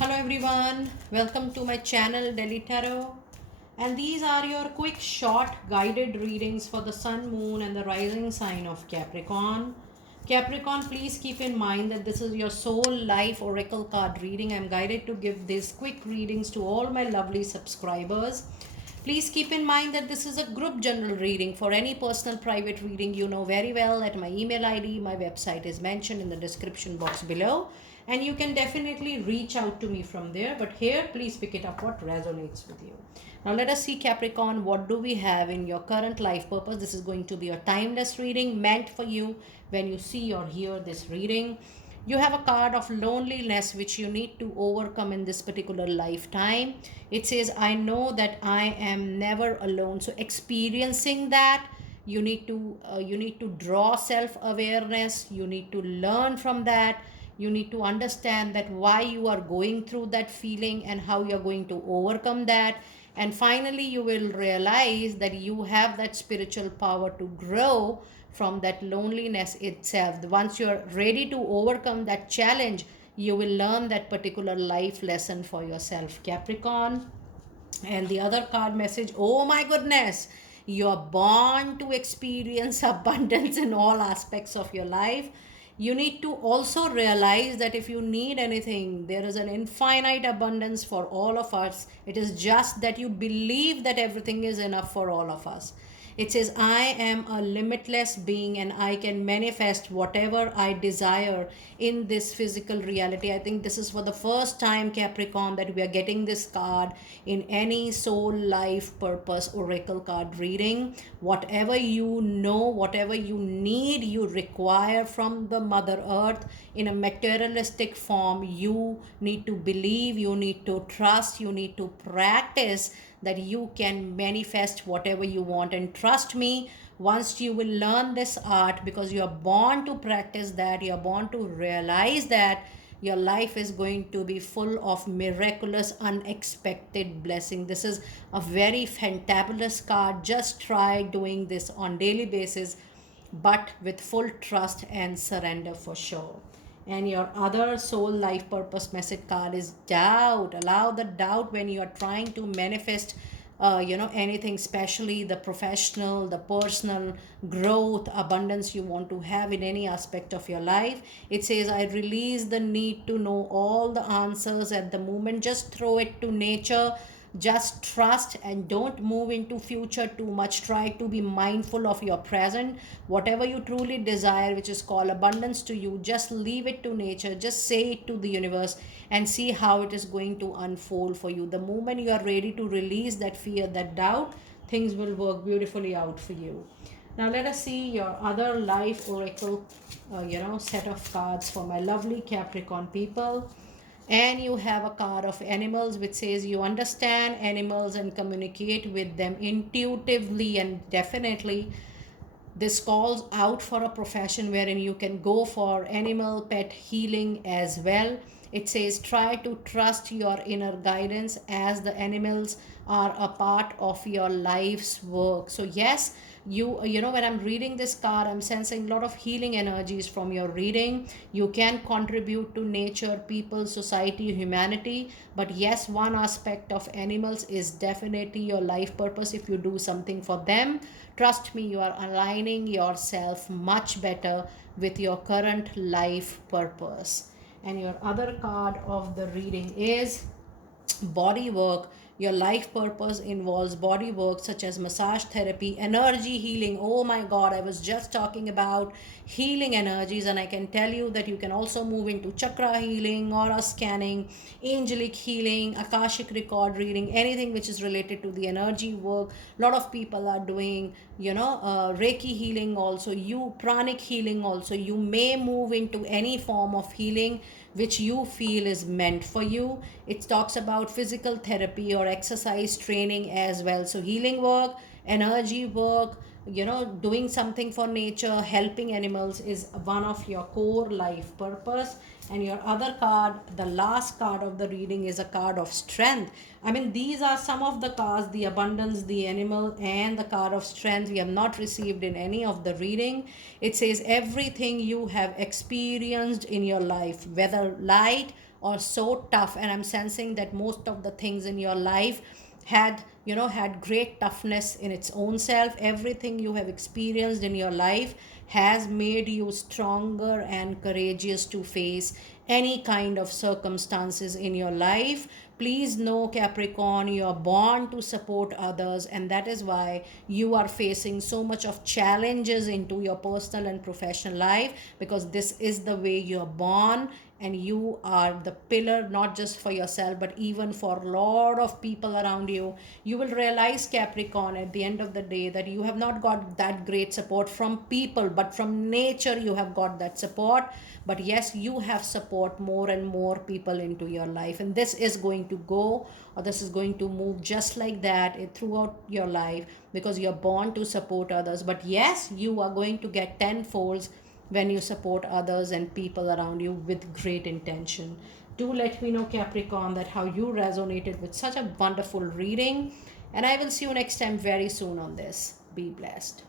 Hello everyone, welcome to my channel Delhi Tarot, and these are your quick short guided readings for the sun, moon and the rising sign of Capricorn. Capricorn, please keep in mind that this is your soul life oracle card reading. I'm guided to give these quick readings to all my lovely subscribers. Please keep in mind that this is a group general reading. For any personal private reading, you know very well that my email ID, my website is mentioned in the description box below, and you can definitely reach out to me from there. But here, please pick it up what resonates with you. Now, let us see, Capricorn, what do we have in your current life purpose? This is going to be a timeless reading meant for you when you see or hear this reading. You have a card of loneliness which you need to overcome in this particular lifetime. It says, I know that I am never alone. So experiencing that, you need to draw self awareness, you need to learn from that, you need to understand that why you are going through that feeling and how you're going to overcome that. And finally you will realize that you have that spiritual power to grow from that loneliness itself. Once you're ready to overcome that challenge, you will learn that particular life lesson for yourself, Capricorn. And the other card message, oh my goodness, you're born to experience abundance in all aspects of your life. You need to also realize that if you need anything, there is an infinite abundance for all of us. It is just that you believe that everything is enough for all of us. It says, I am a limitless being and I can manifest whatever I desire in this physical reality. I think this is for the first time, Capricorn, that we are getting this card in any soul life purpose oracle card reading. Whatever you know, whatever you need, you require from the Mother Earth in a materialistic form, you need to believe, you need to trust, you need to practice that you can manifest whatever you want. And trust me, once you will learn this art, because you are born to practice that, you are born to realize that your life is going to be full of miraculous unexpected blessing. This is a very fantabulous card. Just try doing this on daily basis, but with full trust and surrender for sure. And your other soul life purpose message card is doubt. Allow the doubt when you are trying to manifest anything, especially the professional, the personal growth, abundance you want to have in any aspect of your life. It says, I release the need to know all the answers at the moment. Just throw it to nature. Just trust and don't move into future too much. Try to be mindful of your present. Whatever you truly desire, which is called abundance to you, just leave it to nature. Just say it to the universe and see how it is going to unfold for you. The moment you are ready to release that fear, that doubt, things will work beautifully out for you. Now let us see your other life oracle set of cards for my lovely Capricorn people. And you have a card of animals which says you understand animals and communicate with them intuitively. And definitely this calls out for a profession wherein you can go for animal pet healing as well. It says try to trust your inner guidance as the animals are a part of your life's work. So yes, you know when I'm reading this card, I'm sensing a lot of healing energies from your reading. You can contribute to nature, people, society, humanity, but yes, one aspect of animals is definitely your life purpose. If you do something for them, trust me, you are aligning yourself much better with your current life purpose. And your other card of the reading is body work. Your life purpose involves body work such as massage therapy, energy healing. Oh my god, I was just talking about healing energies, and I can tell you that you can also move into chakra healing, aura scanning, angelic healing, akashic record reading, anything which is related to the energy work. A lot of people are doing reiki healing also, you pranic healing also. You may move into any form of healing which you feel is meant for you. It talks about physical therapy or exercise training as well. So healing work, energy work, doing something for nature, helping animals is one of your core life purpose. And your other card, the last card of the reading, is a card of strength. I mean, these are some of the cards: the abundance, the animal, and the card of strength we have not received in any of the reading. It says everything you have experienced in your life, whether light or so tough, and I'm sensing that most of the things in your life had great toughness in its own self. Everything you have experienced in your life has made you stronger and courageous to face any kind of circumstances in your life. Please know, Capricorn, you are born to support others, and that is why you are facing so much of challenges into your personal and professional life, because this is the way you are born, and you are the pillar not just for yourself but even for a lot of people around you. You will realize, Capricorn, at the end of the day, that you have not got that great support from people, but from nature you have got that support. But yes, you have support more and more people into your life, and this is going to go, or this is going to move just like that throughout your life, because you're born to support others. But yes, you are going to get tenfolds when you support others and people around you with great intention. Do let me know, Capricorn, that how you resonated with such a wonderful reading, and I will see you next time very soon on this. Be blessed.